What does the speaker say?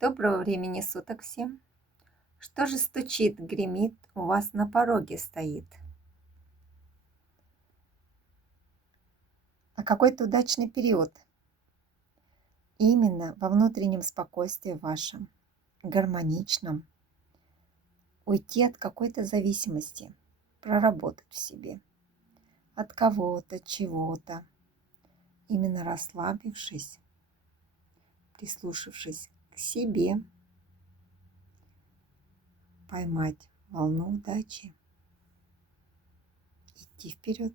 Доброго времени суток всем. Что же стучит, гремит, у вас на пороге стоит? А какой-то удачный период. Именно во внутреннем спокойствии вашем, гармоничном, уйти от какой-то зависимости, проработать в себе, от кого-то, чего-то. Именно расслабившись, прислушавшись к себе, поймать волну удачи, идти вперед.